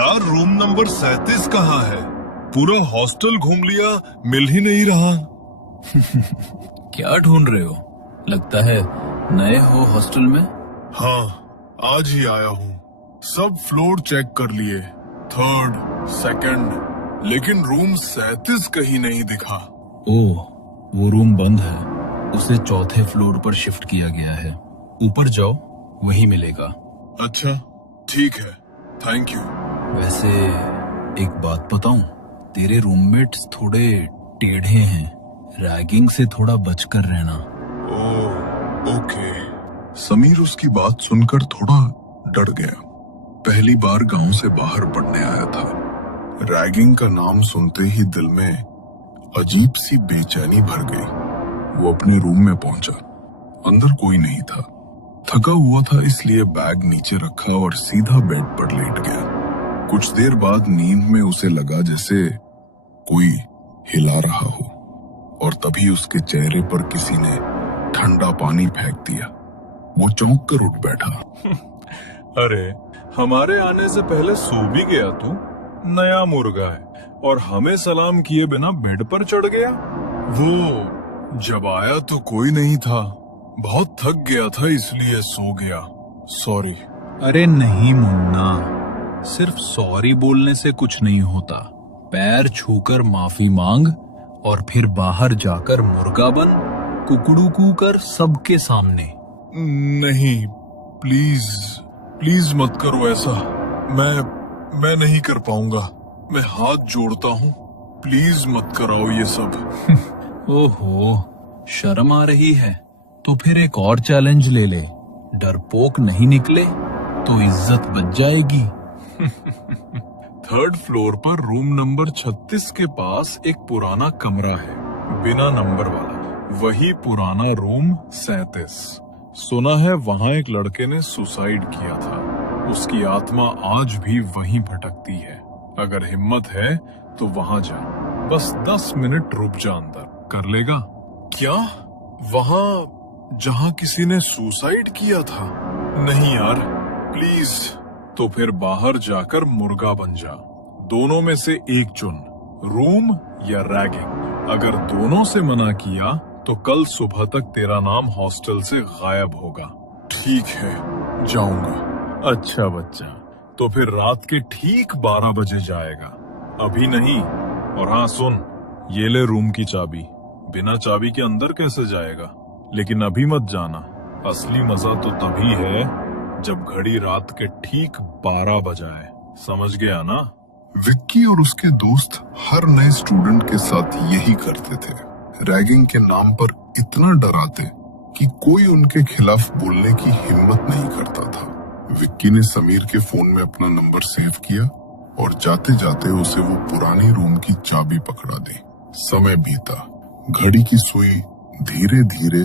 यार room number 37 कहाँ है? पूरा हॉस्टल घूम लिया, मिल ही नहीं रहा। क्या ढूंढ रहे हो? लगता है नए हो हॉस्टल में। हाँ, आज ही आया हूँ। सब फ्लोर चेक कर लिए, 3rd, 2nd, लेकिन रूम 37 कहीं नहीं दिखा। ओह, वो रूम बंद है। उसे 4थे फ्लोर पर शिफ्ट किया गया है। ऊपर जाओ, वही मिलेगा। अच्छा, ठीक है, थैंक यू। वैसे एक बात बताऊं, तेरे रूममेट्स थोड़े टेढ़े हैं। रैगिंग से थोड़ा बचकर रहना। ओह, ओके। समीर उसकी बात सुनकर थोड़ा डर गया। पहली बार गांव से बाहर पढ़ने आया था। रैगिंग का नाम सुनते ही दिल में अजीब सी बेचैनी भर गई। वो अपने रूम में पहुंचा। अंदर कोई नहीं था। थका हुआ था, इसलिए बैग नीचे रखा और सीधा बेड पर लेट गया। कुछ देर बाद नींद में उसे लगा जैसे कोई हिला रहा हो, और तभी उसके चेहरे पर किसी ने ठंडा पानी फेंक दिया। वो चौंक कर उठ बैठा। अरे, हमारे आने से पहले सो भी गया तू? नया मुर्गा है और हमें सलाम किए बिना बेड पर चढ़ गया। वो जब आया तो कोई नहीं था। बहुत थक गया था इसलिए सो गया। सॉरी। अरे नहीं मुन्ना, सिर्फ सॉरी बोलने से कुछ नहीं होता। पैर छूकर माफी मांग और फिर बाहर जाकर मुर्गा बन, कुकड़ू कूकर सबके सामने। नहीं, प्लीज प्लीज मत करो ऐसा। मैं नहीं कर पाऊंगा। मैं हाथ जोड़ता हूँ, प्लीज मत कराओ ये सब। ओहो, शर्म आ रही है तो फिर एक और चैलेंज ले ले। डरपोक नहीं निकले तो इज्जत बच जाएगी। 3rd फ्लोर पर रूम नंबर 36 के पास एक पुराना कमरा है, बिना नंबर वाला। वही पुराना रूम 37। सुना है वहाँ एक लड़के ने सुसाइड किया था। उसकी आत्मा आज भी वहीं भटकती है। अगर हिम्मत है तो वहाँ जा। बस 10 मिनट रुक जा, अंदर कर लेगा? क्या? वहाँ जहाँ किसी ने सुसाइड किया था? नहीं यार, प्लीज। तो फिर बाहर जाकर मुर्गा बन जा। दोनों में से एक चुन, रूम या रैगिंग। अगर दोनों से मना किया तो कल सुबह तक तेरा नाम हॉस्टल से गायब होगा। ठीक है, जाऊंगा। अच्छा बच्चा, तो फिर रात के ठीक 12 बजे जाएगा, अभी नहीं। और हाँ सुन, ये ले रूम की चाबी। बिना चाबी के अंदर कैसे जाएगा? लेकिन अभी मत जाना। असली मजा तो तभी है जब घड़ी रात के ठीक 12 बजाए। समझ गया ना? विक्की और उसके दोस्त हर नए स्टूडेंट के साथ यही करते थे। रैगिंग के नाम पर इतना डराते कि कोई उनके खिलाफ बोलने की हिम्मत नहीं करता था। विक्की ने समीर के फोन में अपना नंबर सेव किया और जाते जाते उसे वो पुरानी रूम की चाबी पकड़ा दी। समय बीता। घड़ी की सुई धीरे धीरे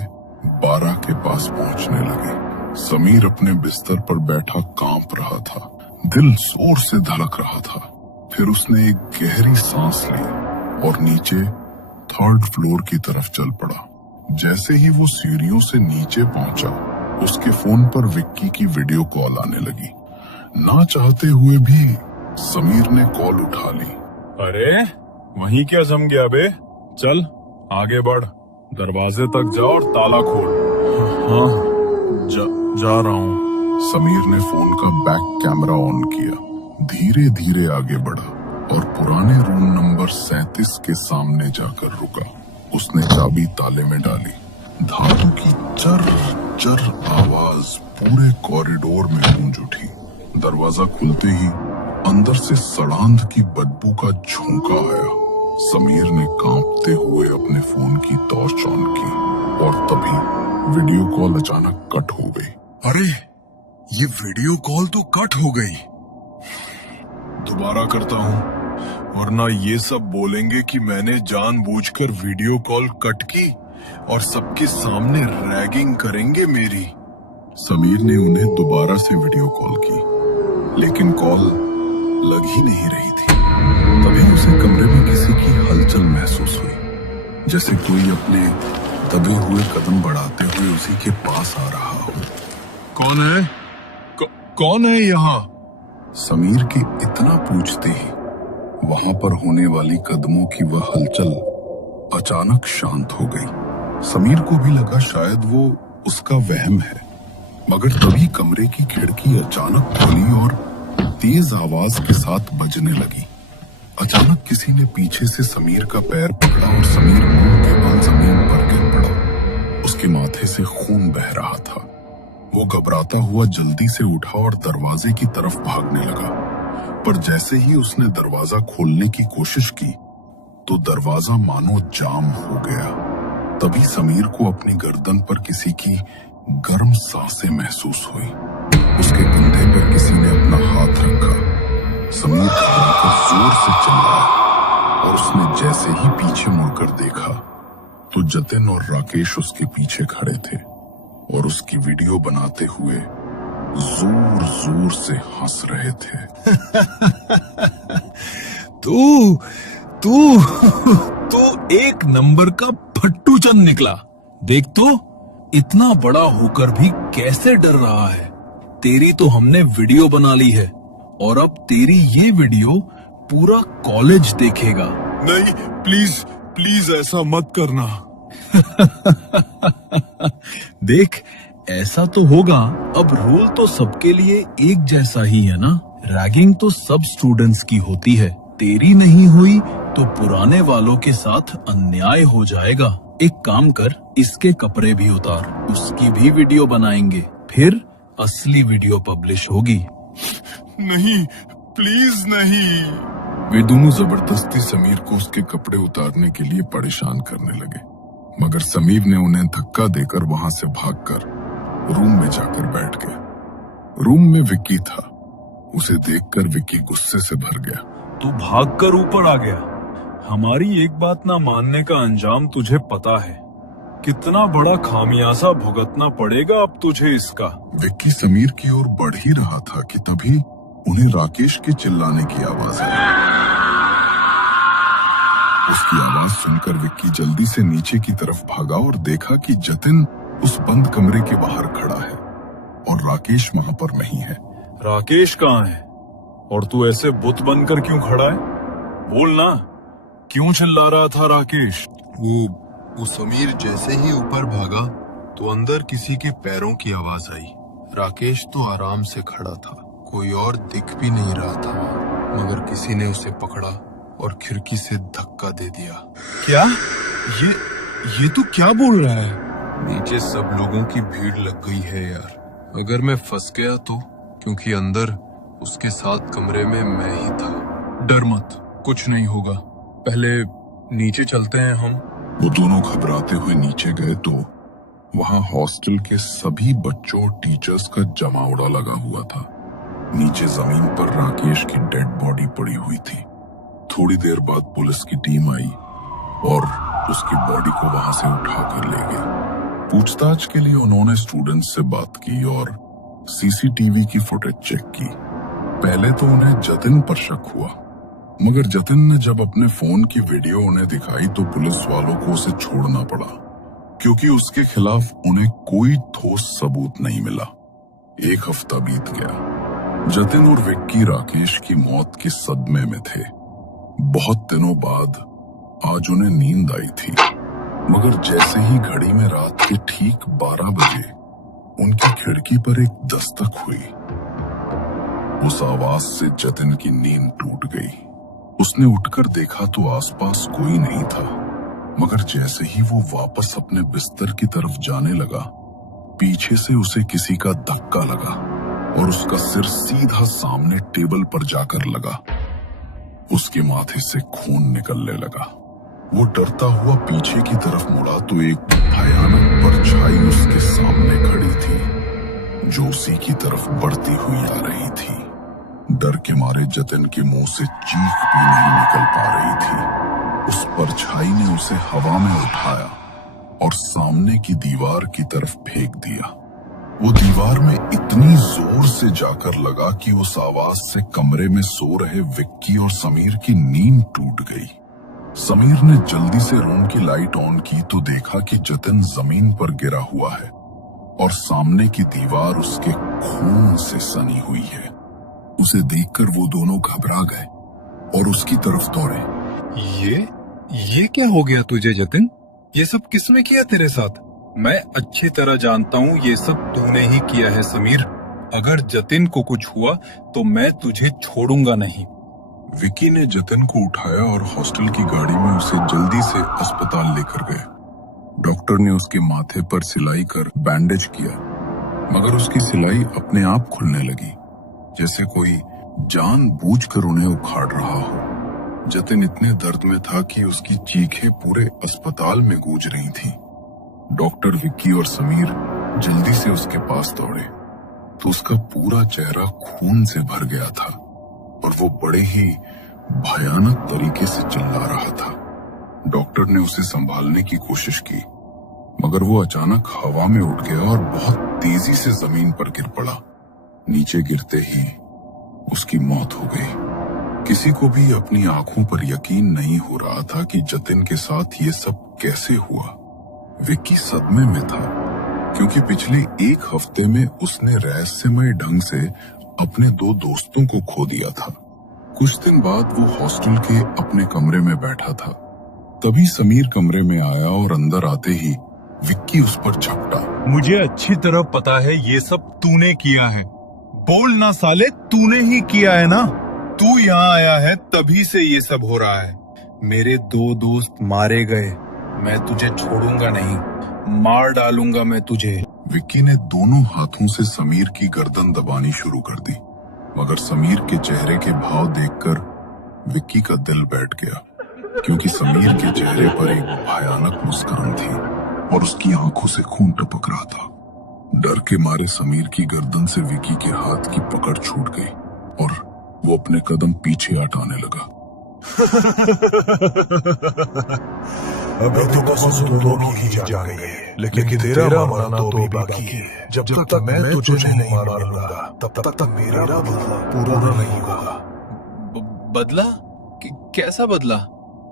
12 के पास पहुंचने लगी। समीर अपने बिस्तर पर बैठा कांप रहा था। दिल जोर से धड़क रहा था। फिर उसने एक गहरी सांस ली और नीचे 3rd फ्लोर की तरफ चल पड़ा। जैसे ही वो सीढ़ियों से नीचे पहुंचा, उसके फोन पर विक्की की वीडियो कॉल आने लगी। ना चाहते हुए भी समीर ने कॉल उठा ली। अरे, वहीं क्या जम गया बे? चल आगे बढ़, दरवाजे तक जा और ताला खोल। हाँ, जा रहा हूँ। समीर ने फोन का बैक कैमरा ऑन किया, धीरे धीरे आगे बढ़ा और पुराने रूम नंबर 37 के सामने जाकर रुका। उसने चाबी ताले में डाली। धातु की चर चर आवाज पूरे कॉरिडोर में गूंज उठी। दरवाजा खुलते ही अंदर से सड़ांध की बदबू का झोंका आया। समीर ने कांपते हुए अपने फोन की टॉर्च ऑन की और तभी वीडियो कॉल अचानक कट हो गई। अरे, ये वीडियो कॉल तो कट हो गई। दोबारा करता हूँ, वरना ये सब बोलेंगे कि मैंने जानबूझकर वीडियो कॉल कट की और सबके सामने रैगिंग करेंगे मेरी। समीर ने उन्हें दोबारा से वीडियो कॉल की, लेकिन कॉल लग ही नहीं रही थी। तभी उसे कमरे में किसी की हलचल महसूस हुई, जैसे कोई अपने दबे हुए कदम बढ़ाते हुए उसी के पास आ रहा हो। कौन है? कौन है यहाँ? समीर के इतना पूछते ही वहां पर होने वाली कदमों की वह हलचल अचानक शांत हो गई। समीर को भी लगा शायद वो उसका वहम है, मगर तभी कमरे की खिड़की अचानक खुली और तेज आवाज के साथ बजने लगी। अचानक किसी ने पीछे से समीर का पैर पकड़ा और समीर मुंह के बल जमीन पर गिर पड़ा। उसके माथे से खून बह रहा था। वो घबराता हुआ जल्दी से उठा और दरवाजे की तरफ भागने लगा, पर जैसे ही उसने दरवाजा खोलने की कोशिश की तो दरवाजा मानो जाम हो गया। तभी समीर को अपनी गर्दन पर किसी की गर्म सांसें महसूस हुई। उसके कंधे पर किसी ने अपना हाथ रखा। समीर घबराकर जोर से चिल्लाया और उसने जैसे ही पीछे मुड़कर देखा तो जतिन और राकेश उसके पीछे खड़े थे और उसकी वीडियो बनाते हुए जोर जोर से हंस रहे थे। तू तू तू एक नंबर का फट्टू चंद निकला। देख तो इतना बड़ा होकर भी कैसे डर रहा है। तेरी तो हमने वीडियो बना ली है और अब तेरी ये वीडियो पूरा कॉलेज देखेगा। नहीं, प्लीज प्लीज ऐसा मत करना। देख, ऐसा तो होगा। अब रूल तो सबके लिए एक जैसा ही है ना। रैगिंग तो सब स्टूडेंट्स की होती है। तेरी नहीं हुई तो पुराने वालों के साथ अन्याय हो जाएगा। एक काम कर, इसके कपड़े भी उतार, उसकी भी वीडियो बनाएंगे, फिर असली वीडियो पब्लिश होगी। नहीं, प्लीज नहीं। वे दोनों जबरदस्ती समीर को उसके कपड़े उतारने के लिए परेशान करने लगे, मगर समीर ने उन्हें धक्का देकर वहां से भागकर रूम में जाकर बैठ गया। रूम में विक्की था। उसे देखकर विक्की गुस्से से भर गया। तू भागकर ऊपर आ गया। हमारी एक बात ना मानने का अंजाम तुझे पता है। कितना बड़ा खामियाजा भुगतना पड़ेगा अब तुझे इसका। विक्की समीर की ओर बढ़ ही रहा था कि तभी उन्हें राकेश के चिल्लाने की आवाज आई। उसकी आवाज सुनकर विक्की जल्दी से नीचे की तरफ भागा और देखा कि जतिन उस बंद कमरे के बाहर खड़ा है और राकेश वहां पर नहीं है। राकेश कहाँ है? और तू ऐसे बुत बनकर क्यों खड़ा है? बोल ना, क्यों चिल्ला रहा था राकेश? वो समीर जैसे ही ऊपर भागा तो अंदर किसी के पैरों की आवाज आई। राकेश तो आराम से खड़ा था, कोई और दिख भी नहीं रहा था, मगर किसी ने उसे पकड़ा और खिड़की से धक्का दे दिया। क्या? ये तू क्या बोल रहा है? नीचे सब लोगों की भीड़ लग गई है यार। अगर मैं फंस गया तो, क्योंकि अंदर उसके साथ कमरे में मैं ही था। डर मत, कुछ नहीं होगा। पहले नीचे चलते हैं हम। वो दोनों घबराते हुए नीचे गए तो वहां हॉस्टल के सभी बच्चों और टीचर्स का जमावड़ा लगा हुआ था। नीचे जमीन पर राकेश की डेड बॉडी पड़ी हुई थी। थोड़ी देर बाद पुलिस की टीम आई और उसकी बॉडी को वहां से उठाकर ले गई। पूछताछ के लिए उन्होंने स्टूडेंट्स से बात की और सीसीटीवी की फुटेज चेक की। पहले तो उन्हें जतिन पर शक हुआ, मगर जतिन ने जब अपने फोन की वीडियो उन्हें दिखाई तो पुलिस वालों को उसे छोड़ना पड़ा, क्योंकि उसके खिलाफ उन्हें कोई ठोस सबूत नहीं मिला। एक हफ्ता बीत गया। जतिन और विक्की राकेश की मौत के सदमे में थे। बहुत दिनों बाद आज उन्हें नींद आई थी, मगर जैसे ही घड़ी में रात के ठीक 12 बजे उनकी खिड़की पर एक दस्तक हुई। उस आवाज से जतिन की नींद टूट गई। उसने उठकर देखा तो आसपास कोई नहीं था, मगर जैसे ही वो वापस अपने बिस्तर की तरफ जाने लगा, पीछे से उसे किसी का धक्का लगा और उसका सिर सीधा सामने टेबल पर जाकर लगा। उसके माथे से खून निकलने लगा। वो डरता हुआ पीछे की तरफ मुड़ा तो एक भयानक परछाई उसके सामने खड़ी थी, जो उसी की तरफ बढ़ती हुई आ रही थी। डर के मारे जतिन के मुंह से चीख भी नहीं निकल पा रही थी। उस परछाई ने उसे हवा में उठाया और सामने की दीवार की तरफ फेंक दिया। वो दीवार में इतनी जोर से जाकर लगा कि उस आवाज से कमरे में सो रहे विक्की और समीर की नींद टूट गई। समीर ने जल्दी से रूम की लाइट ऑन की तो देखा कि जतिन जमीन पर गिरा हुआ है और सामने की दीवार उसके खून से सनी हुई है। उसे देखकर वो दोनों घबरा गए और उसकी तरफ दौड़े। ये क्या हो गया तुझे जतिन? ये सब किसने किया तेरे साथ? मैं अच्छी तरह जानता हूँ ये सब तूने ही किया है समीर। अगर जतिन को कुछ हुआ तो मैं तुझे छोड़ूंगा नहीं। विकी ने जतिन को उठाया और हॉस्टल की गाड़ी में उसे जल्दी से अस्पताल लेकर गए। डॉक्टर ने उसके माथे पर सिलाई कर बैंडेज किया, मगर उसकी सिलाई अपने आप खुलने लगी, जैसे कोई जानबूझकर उन्हें उखाड़ रहा हो। जतिन इतने दर्द में था कि उसकी चीखें पूरे अस्पताल में गूंज रही थीं। डॉक्टर, विक्की और समीर जल्दी से उसके पास दौड़े तो उसका पूरा चेहरा खून से भर गया था और वो बड़े ही भयानक तरीके से चिल्ला रहा था। डॉक्टर ने उसे संभालने की कोशिश की, मगर वो अचानक हवा में उठ गया और बहुत तेजी से जमीन पर गिर पड़ा। नीचे गिरते ही उसकी मौत हो गई। किसी को भी अपनी आंखों पर यकीन नहीं हो रहा था कि जतिन के साथ ये सब कैसे हुआ। विक्की सदमे में था, क्योंकि पिछले एक हफ्ते में उसने रहस्यमय ढंग से अपने 2 दोस्तों को खो दिया था। कुछ दिन बाद वो हॉस्टल के अपने कमरे में बैठा था। तभी समीर कमरे में आया और अंदर आते ही विक्की उस पर झपटा। मुझे अच्छी तरह पता है ये सब तूने किया है। बोल ना साले, तूने ही किया है ना? तू यहाँ आया है तभी से ये सब हो रहा है। मेरे 2 दोस्त मारे गए, मैं तुझे छोड़ूंगा नहीं, मार डालूंगा मैं तुझे। विक्की ने दोनों हाथों से समीर की गर्दन दबानी शुरू कर दी, मगर समीर के चेहरे के भाव देखकर विक्की का दिल बैठ गया, क्योंकि समीर के चेहरे पर एक भयानक मुस्कान थी और उसकी आंखों से खून टपक रहा था। डर के मारे समीर की गर्दन से विक्की के हाथ की पकड़ छूट गई और वो अपने कदम पीछे हटाने लगा। अभी तो बस तुम दोनों की ही जान गई है, लेकिन तेरा मरना तो भी बाकी है। जब तक मैं तुझे नहीं मार लूंगा तब तक मेरा बदला पूरा नहीं होगा। बदला? कैसा बदला?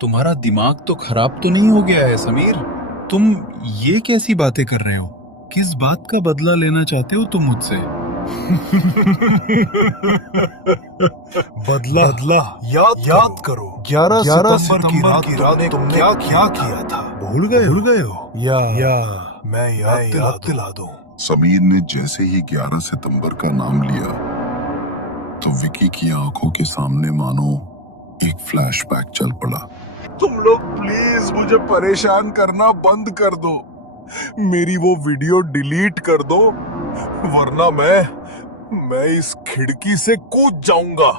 तुम्हारा दिमाग तो खराब तो नहीं हो गया है समीर? तुम ये कैसी बातें कर रहे हो? किस बात का बदला लेना चाहते हो तुम मुझसे? बदला याद करो 11 सितंबर की रात तुमने क्या किया था? भूल गए हो या मैं याद दिला दूं? समीर ने जैसे ही 11 सितंबर का नाम लिया तो विक्की की आंखों के सामने मानो एक फ्लैशबैक चल पड़ा। तुम लोग प्लीज मुझे परेशान करना बंद कर दो। मेरी वो वीडियो डिलीट कर दो, वरना मैं इस खिड़की से कूद जाऊंगा।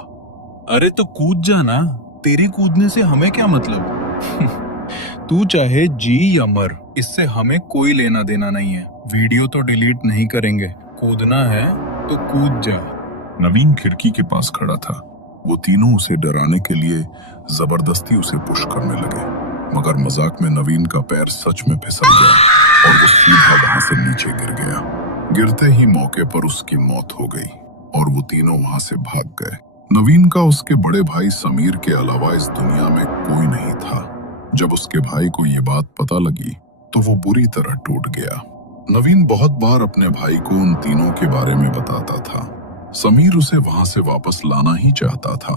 अरे तो कूद जाना, तेरे कूदने से हमें क्या मतलब? तू चाहे जी या मर, इससे हमें कोई लेना देना नहीं है। वीडियो तो डिलीट नहीं करेंगे, कूदना है तो कूद जा। नवीन खिड़की के पास खड़ा था। वो तीनों उसे डराने के लिए जबरदस्ती उसे पुश करने लगे, मगर मजाक में नवीन का पैर सच में फिसल गया और वो सीधा वहां से नीचे गिर गया। गिरते ही मौके पर उसकी मौत हो गई और वो तीनों वहां से भाग गए। नवीन का उसके बड़े भाई समीर के अलावा इस दुनिया में कोई नहीं था। जब उसके भाई को ये बात पता लगी तो वो बुरी तरह टूट गया। नवीन बहुत बार अपने भाई को उन तीनों के बारे में बताता था। समीर उसे वहां से वापस लाना ही चाहता था,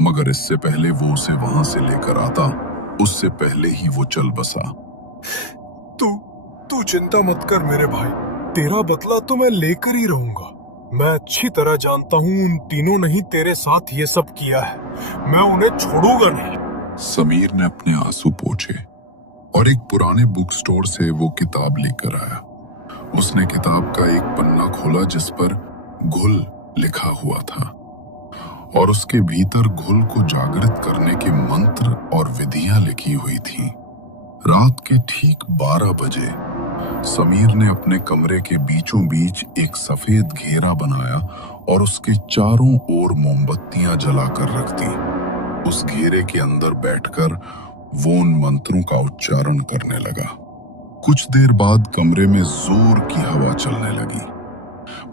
मगर इससे पहले वो उसे वहां से लेकर आता, उससे पहले ही वो चल बसा। तू चिंता मत कर मेरे भाई, तेरा बदला तो मैं लेकर ही रहूंगा। मैं अच्छी तरह जानता हूँ उन तीनों ने ही तेरे साथ ये सब किया है, मैं उन्हें छोड़ूंगा नहीं। समीर ने अपने आंसू पोंछे और एक पुराने बुक स्टोर से वो किताब लेकर आया। उसने किताब का एक पन्ना खोला जिस पर घुल लिखा हुआ था और उसके भीतर घुल को जागृत करने के मंत्र और विधियां लिखी हुई थी। रात के ठीक 12 बजे समीर ने अपने कमरे के बीचों बीच एक सफेद घेरा बनाया और उसके चारों ओर मोमबत्तियां जलाकर रख दी। उस घेरे के अंदर बैठकर वो उन मंत्रों का उच्चारण करने लगा। कुछ देर बाद कमरे में जोर की हवा चलने लगी,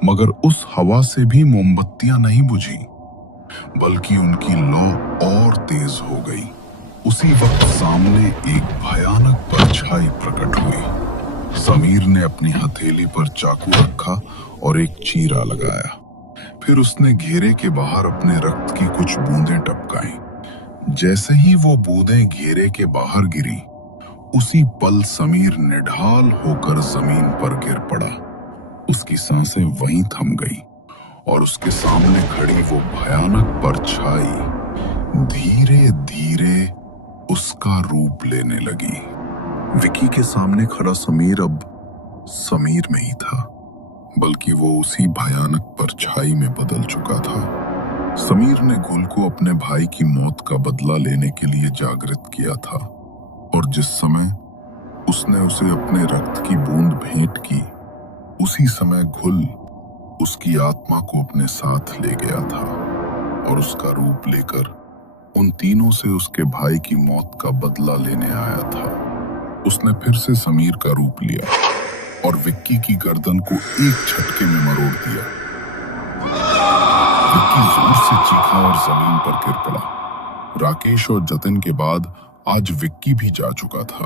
मगर उस हवा से भी मोमबत्तियां नहीं बुझी, बल्कि उनकी लौ और तेज हो गई। उसी वक्त सामने एक भयानक परछाई प्रकट हुई। समीर ने अपनी हथेली पर चाकू रखा और एक चीरा लगाया, फिर उसने घेरे के बाहर अपने रक्त की कुछ बूंदें टपकाई। जैसे ही वो बूंदें घेरे के बाहर गिरी, उसी पल समीर निढाल होकर जमीन पर गिर पड़ा। उसकी सांसें वहीं थम गई और उसके सामने खड़ी वो भयानक परछाई धीरे धीरे उसका रूप लेने लगी। विकी के सामने खड़ा समीर अब समीर नहीं था, बल्कि वो उसी भयानक परछाई में बदल चुका था। समीर ने गुल को अपने भाई की मौत का बदला लेने के लिए जागृत किया था, और जिस समय उसने उसे अपने रक्त की बूंद भेंट की, उसी समय घुल उसकी आत्मा को अपने साथ ले गया था और उसका रूप लेकर उन तीनों से उसके भाई की मौत का बदला लेने आया था। उसने फिर से समीर का रूप लिया और विक्की की गर्दन को एक झटके में मरोड़ दिया। विक्की जोर से चीखा और जमीन पर गिर पड़ा। राकेश और जतिन के बाद आज विक्की भी जा चुका था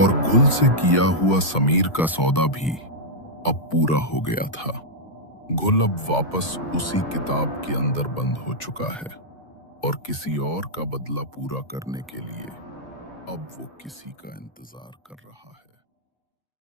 और गुल से किया हुआ समीर का सौदा भी अब पूरा हो गया था। गुल अब वापस उसी किताब के अंदर बंद हो चुका है और किसी और का बदला पूरा करने के लिए अब वो किसी का इंतजार कर रहा है।